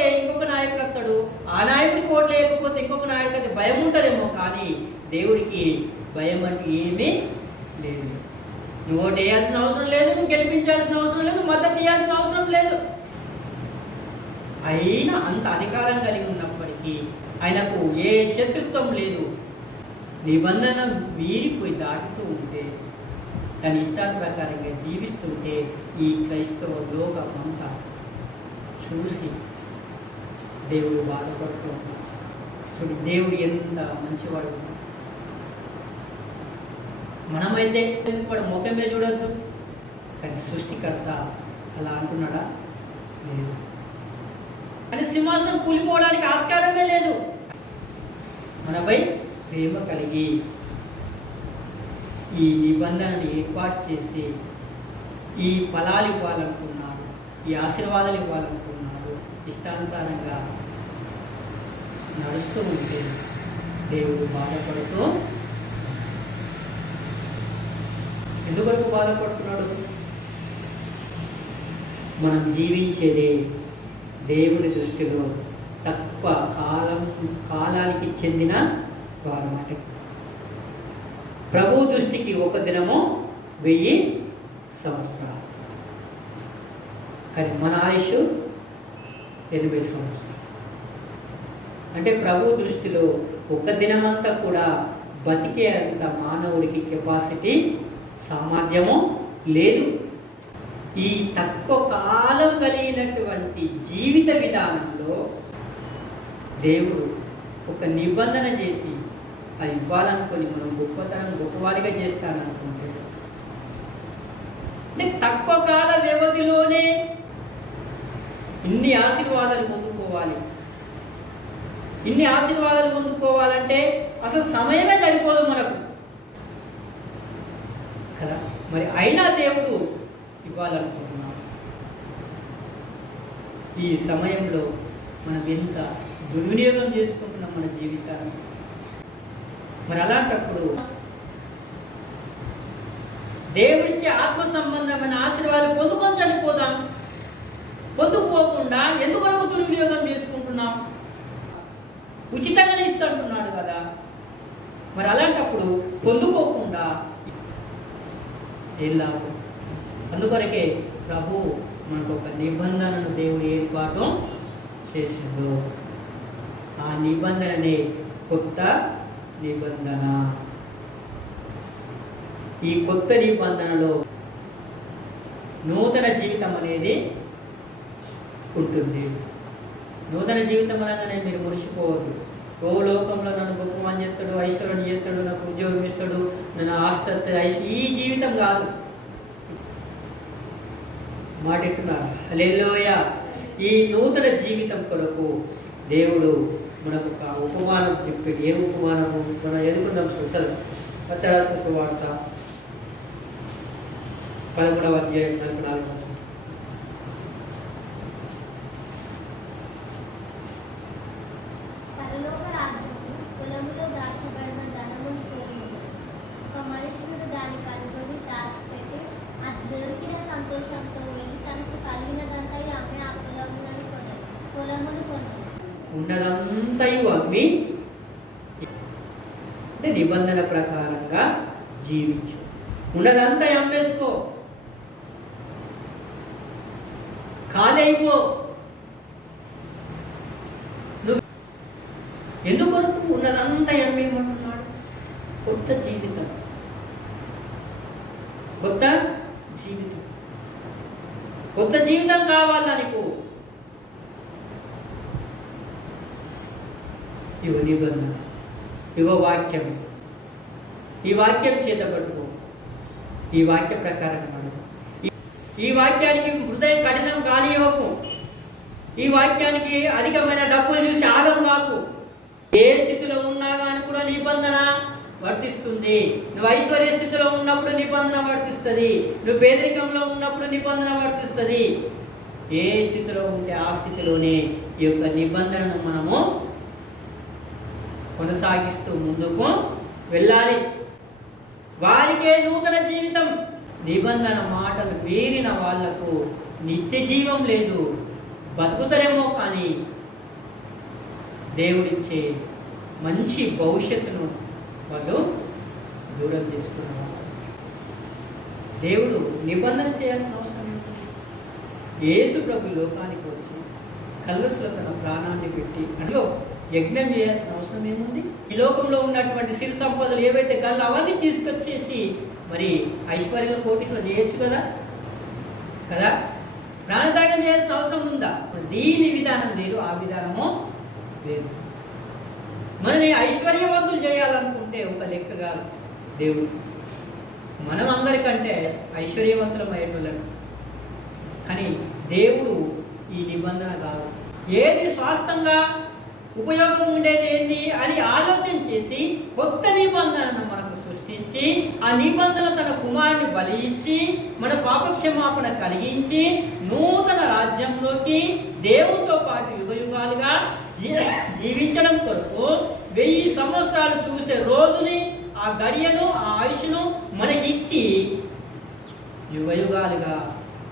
లేకపోతే ఇంకొక నాయకుడు వస్తాడు. ఆ నాయకుడికి ఓట్లు లేకపోతే ఇంకొక నాయకుడు అయితే భయం ఉంటుందేమో కానీ దేవుడికి భయం అంటే ఏమీ లేదు. నువ్వు ఓటు వేయాల్సిన అవసరం లేదు నువ్వు గెలిపించాల్సిన అవసరం లేదు మద్దతు ఇవ్వాల్సిన అవసరం లేదు. అయినా అంత అధికారం కలిగి ఉన్నప్పటికీ ఆయనకు ఏ శత్రుత్వం లేదు. నిబంధన మీరిపోయి దాటుతూ ఉంటే తన ఇష్టాల ప్రకారంగా జీవిస్తుంటే ఈ క్రైస్తవ లోకమంతా చూసి దేవుడు బాధపడుతూ ఉన్నాడు. చూడు దేవుడు ఎంత మంచివాడు మనమైతే కూడా ముఖమే చూడద్దు. కానీ సృష్టికర్త అలా అంటున్నాడా? లేదు. కానీ సింహాసనం కూలిపోవడానికి ఆస్కారమే లేదు. మనపై ప్రేమ కలిగి ఈ నిబంధనని ఏర్పాటు చేసి ఈ ఫలాలు ఇవ్వాలనుకున్నాడు ఈ ఆశీర్వాదాలు ఇవ్వాలనుకున్నాడు ఇష్టానుసారంగా నడుస్తూ ఉంటే దేవుడు బాధపడుతూ ఎందువరకు బాధపడుతున్నాడు? మనం జీవించేది దేవుని దృష్టిలో తక్కువ కాలం కాలానికి చెందిన వారమాట ప్రభు దృష్టికి ఒక దినము వెయ్యి సంవత్సరాలు. కానీ మన ఆయుష్ ఎనభై సంవత్సరాలు. అంటే ప్రభు దృష్టిలో ఒక దినమంతా కూడా బతికే అంత మానవుడికి కెపాసిటీ సామర్థ్యము లేదు. ఈ తక్కువ కాలం కలిగినటువంటి జీవిత విధానంలో దేవుడు ఒక నిబంధన చేసి అది ఇవ్వాలనుకొని మనం గొప్పతనం గొప్పవారిగా చేస్తాననుకుంటే అంటే తక్కువ కాల వ్యవధిలోనే ఇన్ని ఆశీర్వాదాలు పొందుకోవాలి. ఇన్ని ఆశీర్వాదాలు పొందుకోవాలంటే అసలు సమయమే సరిపోదు మనకు. కదా? మరి అయినా దేవుడు ఇవ్వాలనుకుంటున్నాడు. ఈ సమయంలో మనం ఎంత దుర్వినియోగం చేసుకుంటున్నాం మన జీవితాన్ని? మరి అలాంటప్పుడు దేవుడిచ్చే ఆత్మ సంబంధమైన ఆశీర్వాదాలు పొందుకొని చనిపోదాం. పొందుకోకుండా ఎందుకొరకు దుర్వినియోగం చేసుకుంటున్నాం? ఉచితంగానే ఇస్తుంటున్నాడు కదా. మరి అలాంటప్పుడు పొందుకోకుండా ఏం లాభం? అందుకొరకే ప్రభు మనకు ఒక నిబంధనను దేవుడు ఏర్పాటు చేసిండు. ఆ నిబంధననే కొత్త నిబంధన. ఈ కొత్త నిబంధనలో నూతన జీవితం అనేది ఉంటుంది. నూతన జీవితం అనగానే మీరు మురిసిపోవద్దు. ఓ లోకంలో నన్ను గొప్పమని చేస్తాడు ఐశ్వర్యం చేస్తాడు నాకు ఉద్యోగం ఇస్తాడు నన్ను ఆస్తి ఈ జీవితం కాదు. మాట హలేలోయ ఈ నూతన జీవితం కొరకు దేవుడు మనకు ఒక ఉపమానం చెప్పాడు. ఏ ఉపమానము? మనం ఎదుర్కొన్నాం చూసారు పత్రాత్మక వార్త పదమూడవ అధ్యాయం నలభై నాలుగు. ఉన్నదంతయు అంటే నిబంధన ప్రకారంగా జీవించు. ఉన్నదంతా అమ్మేసుకో. కాలైపో నువ్వు ఎందుకొరకు ఉన్నదంతా అమ్మేయమంటున్నాడు? కొత్త జీవితం. కొత్త జీవితం. కొత్త జీవితం కావాలా నీకు ఇగో నిబంధన ఇగో వాక్యం. ఈ వాక్యం చేత పట్టుకో. ఈ వాక్య ప్రకారం నడువు. ఈ- వాక్యానికి హృదయం కఠినం కానివ్వకు ఈ వాక్యానికి అధికమైన డబ్బులు చూసి ఆగం కాకు. ఏ స్థితిలో ఉన్నా కానీ కూడా నిబంధన వర్తిస్తుంది. నువ్వు ఐశ్వర్య స్థితిలో ఉన్నప్పుడు నిబంధన వర్తిస్తుంది. నువ్వు పేదరికంలో ఉన్నప్పుడు నిబంధన వర్తిస్తుంది. ఏ స్థితిలో ఉంటే ఆ స్థితిలోనే ఈ యొక్క నిబంధనను మనము కొనసాగిస్తూ ముందుకు వెళ్ళాలి. వారికే నూతన జీవితం. నిబంధన మాటలు మీరిన వాళ్ళకు నిత్య జీవం లేదు. బతుకుతారేమో కానీ దేవుడిచ్చే మంచి భవిష్యత్తును వాళ్ళు దూరం చేసుకున్నారు. దేవుడు నిబంధన చేయాల్సిన అవసరం ఏసు ప్రభు లోకానికి వచ్చి కల్లుసులో తన ప్రాణాన్ని పెట్టి అందులో యజ్ఞం చేయాల్సిన అవసరం ఏముంది? ఈ లోకంలో ఉన్నటువంటి సిరి సంపదలు ఏవైతే కళ్ళు అవన్నీ తీసుకొచ్చేసి మరి ఐశ్వర్య కోటిలో చేయొచ్చు కదా? కదా? ప్రాణత్యాగం చేయాల్సిన అవసరం ఉందా? దీని విధానం వేరు ఆ విధానము వేరు. మనని ఐశ్వర్యవంతులు చేయాలనుకుంటే ఒక లెక్క కాదు దేవుడు. మనం అందరికంటే ఐశ్వర్యవంతులం అయ్యేటోళ్ళం కానీ దేవుడు ఈ నిబంధన కాదు. ఏది స్వాస్థంగా ఉపయోగం ఉండేది ఏంటి అని ఆలోచన చేసి కొత్త నిబంధనను మనకు సృష్టించి ఆ నిబంధన తన కుమారుని బలి ఇచ్చి మన పాపక్షమాపణ కలిగించి నూతన రాజ్యంలోకి దేవునితో పాటు యుగ యుగాలుగా జీ- జీవించడం కొరకు వెయ్యి సంవత్సరాలు చూసే రోజుని ఆ గడియను ఆ ఆయుష్ను మనకి ఇచ్చి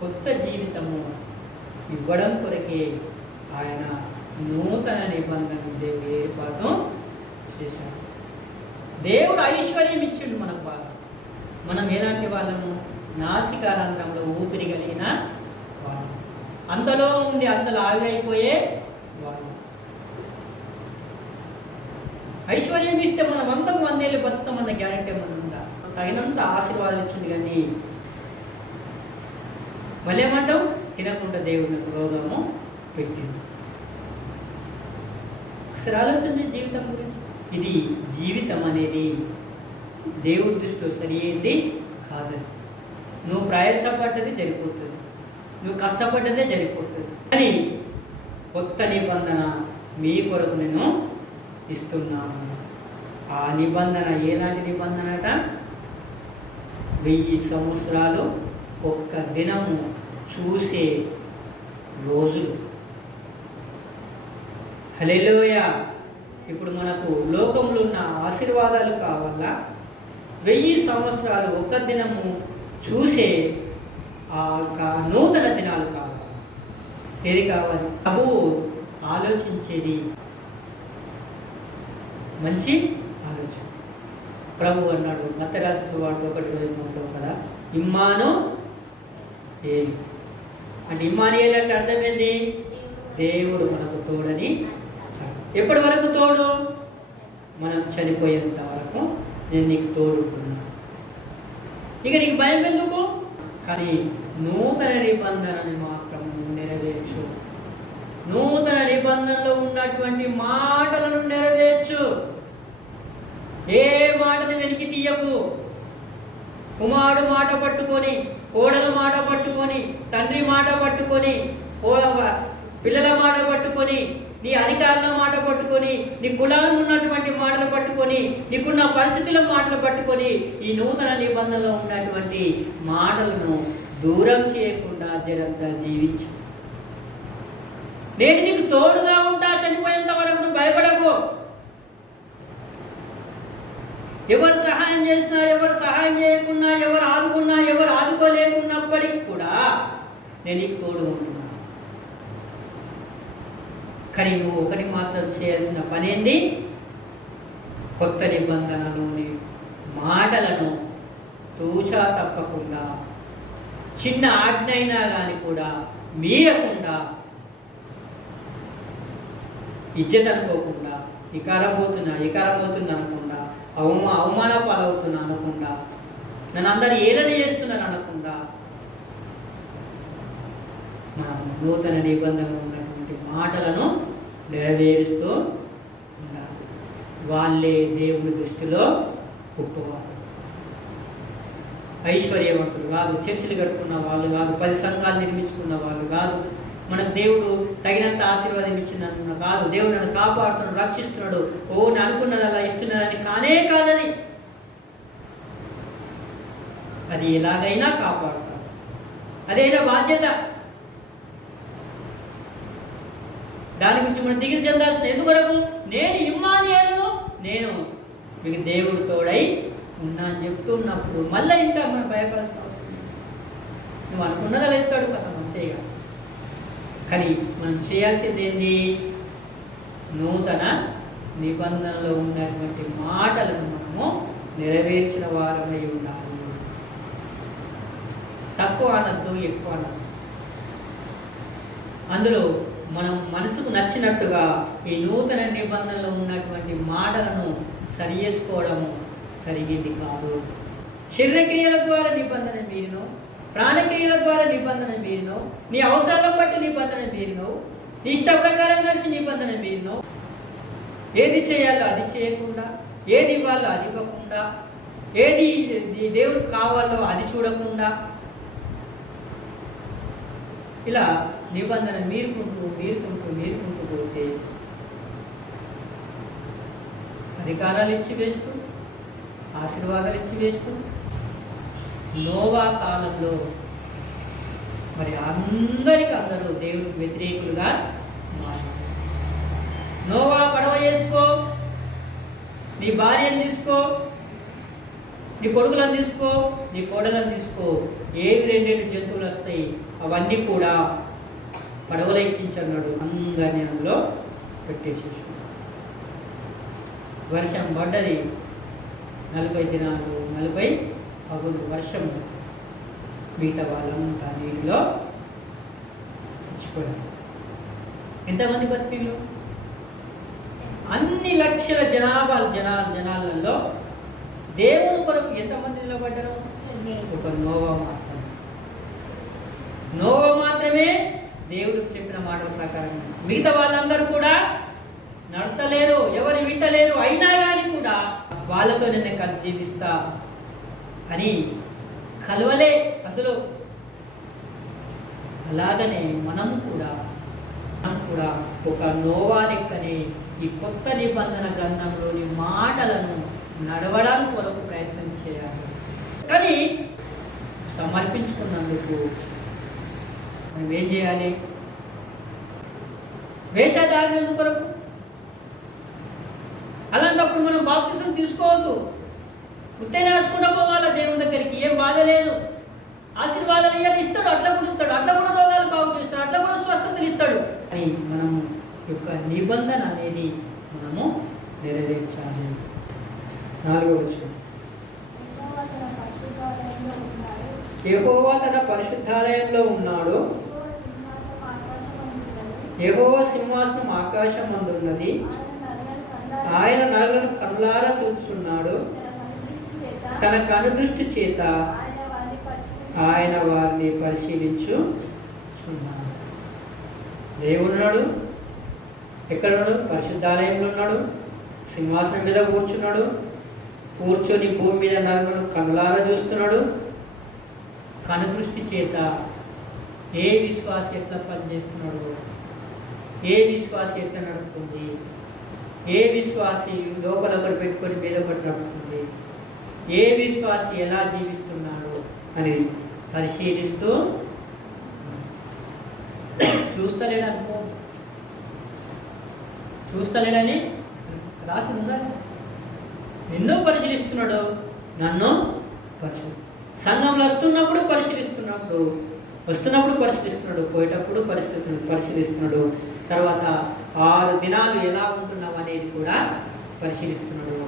కొత్త జీవితము ఇవ్వడం కొరకే ఆయన నూతన నిబంధన దేవుడు ఏర్పాటు చేశాడు దేవుడు ఐశ్వర్యం ఇచ్చిండు మనకు బాగా. మనం ఎలాంటి వాళ్ళము? నాసికారంధ్రంలో ఊపిరి కలిగిన వాళ్ళు. అంతలో ఉండి అంతలో ఆవిరైపోయే వాళ్ళు. ఐశ్వర్యం ఇస్తే మనం వందకు వందేళ్ళు బతుకుతామన్న గ్యారంటీ ఏమన్నా ఉందా? తగినంత ఆశీర్వాదం ఇచ్చింది కానీ మళ్ళీ ఏమంటాం తినకుండా దేవుడిని రోగము పెట్టింది ఒకసారి ఆలోచన జీవితం గురించి. ఇది జీవితం అనేది దేవుడి దృష్టిలో సరి అయింది కాదని నువ్వు ప్రయాసపడ్డది జరిగిపోతుంది. నువ్వు కష్టపడ్డదే జరిగిపోతుంది. కానీ కొత్త నిబంధన మీ కొరకు నేను ఇస్తున్నాను. ఆ నిబంధన ఎలాంటి నిబంధన అట వెయ్యి సంవత్సరాలు ఒక్క దినము చూసే రోజులు. హలేలోయ ఇప్పుడు మనకు లోకంలో ఉన్న ఆశీర్వాదాలు కావాలా? వెయ్యి సంవత్సరాలు ఒక్క దినము చూసే ఆ యొక్క నూతన దినాలు కావాలి? ఏది కావాలి? ప్రభు ఆలోచించేది. మంచి ఆలోచన. ప్రభు అన్నాడు మతరాజు వాడు ఒకటి రోజు కదా? ఇమ్మాను ఏ అంటే ఇమ్మానియేల్ అంటే అర్థమైంది దేవుడు మనకు తోడని ఎప్పటి వరకు తోడు? మనం చనిపోయేంత వరకు నేను నీకు తోడుకున్నా ఇక నీకు భయం ఎందుకు? కానీ నూతన నిబంధనని మాత్రం నెరవేర్చు. నూతన నిబంధనలో ఉన్నటువంటి మాటలను నెరవేర్చు. ఏ మాటను వెనక్కి తీయకు? కుమారుడు మాట పట్టుకొని కోడల మాట పట్టుకొని తండ్రి మాట పట్టుకొని పిల్లల మాట పట్టుకొని నీ అధికారుల మాట పట్టుకొని నీ కులాలను ఉన్నటువంటి మాటలు పట్టుకొని నీకున్న పరిస్థితుల మాటలు పట్టుకొని ఈ నూతన నిబంధనలో ఉన్నటువంటి మాటలను దూరం చేయకుండా జరంతా జీవించు. నేను నీకు తోడుగా ఉంటా చనిపోయేంత వరకు భయపడకు. ఎవరు సహాయం చేసినా ఎవరు సహాయం చేయకున్నా ఎవరు ఆదుకున్నా ఎవరు ఆదుకోలేకున్నప్పటికీ కూడా నేను నీకు తోడుగా ఉంటున్నాను కానీ నువ్వు ఒకటి మాత్రం చేయాల్సిన పనేంది? కొత్త నిబంధనలోని మాటలను తూచా తప్పకుండా చిన్న ఆజ్ఞ అయినా కానీ కూడా మీరకుండా ఇజ్జత్ అనుకోకుండా ఇకారం పోతున్నా ఇకారం పోతుంది అనకుండా అవమా అవమాన పాలవుతున్నా అనకుండా నన్ను అందరు ఏలన చేస్తున్నాను అనకుండా మనం నూతన నిబంధనలు మాటలను నెరవేరుస్తూ ఉండాలి వాళ్ళే దేవుని దృష్టిలో గొప్పవారు. ఐశ్వర్యవంతులు కాదు చర్చలు కట్టుకున్న వాళ్ళు కాదు పది సంఘాలు నిర్మించుకున్న వాళ్ళు కాదు మన దేవుడు తగినంత ఆశీర్వాదం ఇచ్చిన కాదు దేవుడు నన్ను కాపాడుతున్నాడు రక్షిస్తున్నాడు ఓ నేను అనుకున్నది అలా ఇస్తున్నదని కానే కాదని. అది ఎలాగైనా కాపాడుతాడు. అదైనా బాధ్యత. దాని గురించి మనం దిగులు చెందాల్సిన ఎందుకొరకు? నేను ఇమ్మానియలను నేను మీకు దేవుడు తోడై ఉన్నా అని చెప్తున్నప్పుడు మళ్ళీ ఇంకా మనం భయపడాల్సిన అవసరం నువ్వు అనుకున్నది అలా ఎత్తాడు కదా అంతేగా. కానీ మనం చేయాల్సింది ఏంది? నూతన నిబంధనలో ఉన్నటువంటి మాటలను మనము నెరవేర్చిన వారమై ఉండాలి. తక్కువ అనద్దు ఎక్కువ అనద్దు. అందులో మనం మనసుకు నచ్చినట్టుగా ఈ నూతన నిబంధనలో ఉన్నటువంటి మాటలను సరి చేసుకోవడము సరిగింది కాదు. శరీరక్రియల ద్వారా నిబంధన మీరినో ప్రాణక్రియల ద్వారా నిబంధన మీరినో నీ అవసరాలను బట్టి నిబంధన మీరినో నీ ఇష్ట ప్రకారం కలిసి నిబంధన మీరినో ఏది చేయాలో అది చేయకుండా ఏది ఇవ్వాలో అది ఇవ్వకుండా ఏది దేవుడికి కావాలో అది చూడకుండా ఇలా నిబంధన మీరుకుంటూ మీరుకుంటూ మీరుకుంటూ పోతే అధికారాలు ఇచ్చి వేస్తూ ఆశీర్వాదాలు ఇచ్చి వేస్తూ నోవా కాలంలో మరి అందరికి అందరూ దేవుడికి వ్యతిరేకులుగా మారు నోవా పడవ చేసుకో నీ భార్యను తీసుకో నీ కొడుకులను తీసుకో నీ కోడలను తీసుకో ఏవి రెండు జంతువులు వస్తాయి అవన్నీ కూడా పడవలు ఎక్కించన్నాడు అందరినీ అందులో పెట్టేసేసి వర్షం పడ్డది. నలభై దినాలు నలభై పగులు వర్షం మిగతా వాళ్ళంతా నీటిలో చచ్చిపోయారు. ఎంతమంది బతికిళ్ళు? అన్ని లక్షల జనాభా జనా జనాలలో దేవుని కొరకు ఎంతమంది నిలబడ్డారు? ఒక నోవా మాత్రమే. నోవా దేవుడు చెప్పిన మాట ప్రకారం మిగతా వాళ్ళందరూ కూడా నడతలేరు ఎవరు వింటలేరు అయినా కానీ కూడా వాళ్ళతో నిన్న కలిసి జీవిస్తా అని కలవలే. అందులో అలాగనే మనం కూడా మనం కూడా ఒక నోవారెక్కని ఈ కొత్త నిబంధన గ్రంథంలోని మాటలను నడవడానికి కొరకు ప్రయత్నం చేయాలి. కానీ సమర్పించుకున్నందుకు ఏం చేయాలి? వేషధారణం కొరకు? అలాంటప్పుడు మనం బాప్తిసం తీసుకోవద్దు. ఉత్తే రాసుకుంటా పోవాలా దేవుని దగ్గరికి? ఏం బాధ లేదు. ఆశీర్వాదాలు ఇయ్యాలి ఇస్తాడు. అట్లా కూడా ఇస్తాడు. అట్లా కూడా రోగాలు బాగు చేస్తాడు. అట్లా కూడా స్వస్థతలు ఇస్తాడు. అని మనము యొక్క నిబంధన అనేది మనము నెరవేర్చాలి. నాలుగో విషయం యెహోవా తన పరిశుద్ధాలయంలో ఉన్నాడు. యెహోవా సింహాసనం ఆకాశం అందున్నది ఆయన నరులను కనులారా చూస్తున్నాడు. తన కనుదృష్టి చేత ఆయన వారిని పరిశీలించు దేవుడున్నాడు. ఎక్కడ ఉన్నాడు పరిశుద్ధాలయంలో ఉన్నాడు. సింహాసనం మీద కూర్చున్నాడు. కూర్చొని భూమి మీద నలుగురు కనులారా చూస్తున్నాడు. కనుదృష్టి చేత ఏ విశ్వాస ఎట్లా పనిచేస్తున్నాడు? ఏ విశ్వాసి ఎట్లా నడుపుతుంది? ఏ విశ్వాసి లోపల ఒకటి పెట్టుకొని మీద ఒకటి నడుపుతుంది? ఏ విశ్వాసి ఎలా జీవిస్తున్నాడు అని పరిశీలిస్తూ చూస్తలేడు అనుకో చూస్తలేడని రాసి ఉందా? నిన్ను పరిశీలిస్తున్నాడు నన్ను పరిశీలి. సంఘంలో వస్తున్నప్పుడు పరిశీలిస్తున్నప్పుడు వస్తున్నప్పుడు పరిశీలిస్తున్నాడు పోయేటప్పుడు పరిశీలి పరిశీలిస్తున్నాడు. తర్వాత ఆరు దినాలు ఎలా ఉంటున్నావు అనేది కూడా పరిశీలిస్తున్నాడు.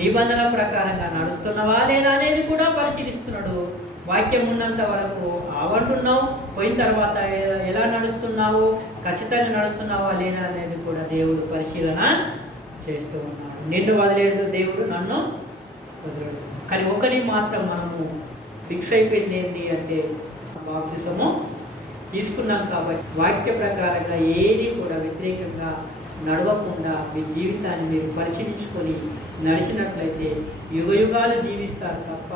నిబంధన ప్రకారంగా నడుస్తున్నావా లేదా అనేది కూడా పరిశీలిస్తున్నాడు. వాక్యం ఉన్నంత వరకు ఆవంటున్నావు పోయిన తర్వాత ఎలా నడుస్తున్నావు ఖచ్చితంగా నడుస్తున్నావా లేదా అనేది కూడా దేవుడు పరిశీలన చేస్తూ ఉన్నాడు. నిన్ను వదిలేడు దేవుడు నన్ను వదిలేడు. కానీ ఒకరి మాత్రం మనము ఫిక్స్ అయిపోయింది ఏంటి అంటే బాప్తిసము తీసుకున్నాం కాబట్టి వాక్య ప్రకారంగా ఏది కూడా వ్యతిరేకంగా నడవకుండా మీ జీవితాన్ని మీరు పరిశీలించుకొని నడిచినట్లయితే యుగ యుగాలు జీవిస్తారు తప్ప